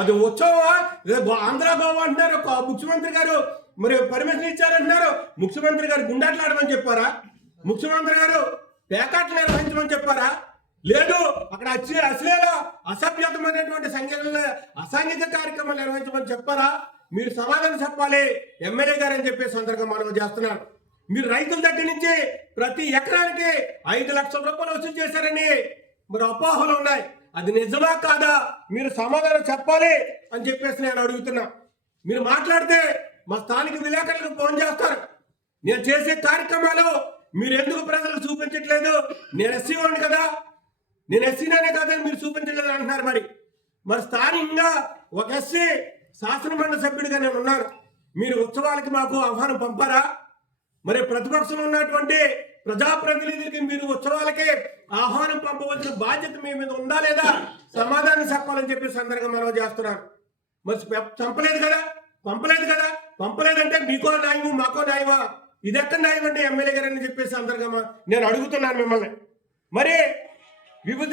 అది ఉత్సవమా? ఆంధ్ర గోవా అంటున్నారు. ముఖ్యమంత్రి గారు మరి పర్మిషన్ ఇచ్చారంటున్నారు. ముఖ్యమంత్రి గారు గుండాట్లాడమని చెప్పారా? ముఖ్యమంత్రి గారు పేకాట్లు నిర్వహించమని చెప్పారా? లేదు, అక్కడ అశ్లీల అసభ్యతమైనటువంటి అసాంఘిక కార్యక్రమాలు నిర్వహించమని చెప్పారా? మీరు సమాధానం చెప్పాలి ఎమ్మెల్యే గారు అని చెప్పి సందర్భంగా మనం చేస్తున్నారు. మీరు రైతుల దగ్గర నుంచి ప్రతి ఎకరానికి 5 లక్షల రూపాయలు వసూలు చేశారని మరి అపోహలు ఉన్నాయి. అది నిజమా కాదా మీరు సమాధానం చెప్పాలి అని చెప్పేసి నేను అడుగుతున్నా. మీరు మాట్లాడితే మా స్థానిక విలేకరులకు ఫోన్ చేస్తారు. నేను చేసే కార్యక్రమాలు మీరు ఎందుకు ప్రజలకు చూపించట్లేదు? నేను ఎస్సీని కదా, నేను ఎస్సీనే కాదని మీరు చూపించలేదు అంటున్నారు. మరి స్థానికంగా ఒక ఎస్సీ శాసనమండలి సభ్యుడిగా నేను ఉన్నాను. మీరు ఉత్సవాలకి మాకు ఆహ్వానం పంపారా? మరి ప్రతిపక్షంలో ఉన్నటువంటి ప్రజాప్రతినిధులకి మీరు ఉత్సవాలకి ఆహ్వానం పంపవలసిన బాధ్యత మీ మీద ఉందా లేదా? సమాధానం చెప్పాలని చెప్పి సందర్భంగా మనం చేస్తున్నాను. మరి చంపలేదు కదా, పంపలేదు కదా. పంపలేదంటే మీకో న్యాయము మాకో న్యాయమా? ఇది ఎక్కడ న్యాయం అంటే ఎమ్మెల్యే గారు అని చెప్పేసి సందర్భంగా నేను అడుగుతున్నాను మిమ్మల్ని. మరి వివిధ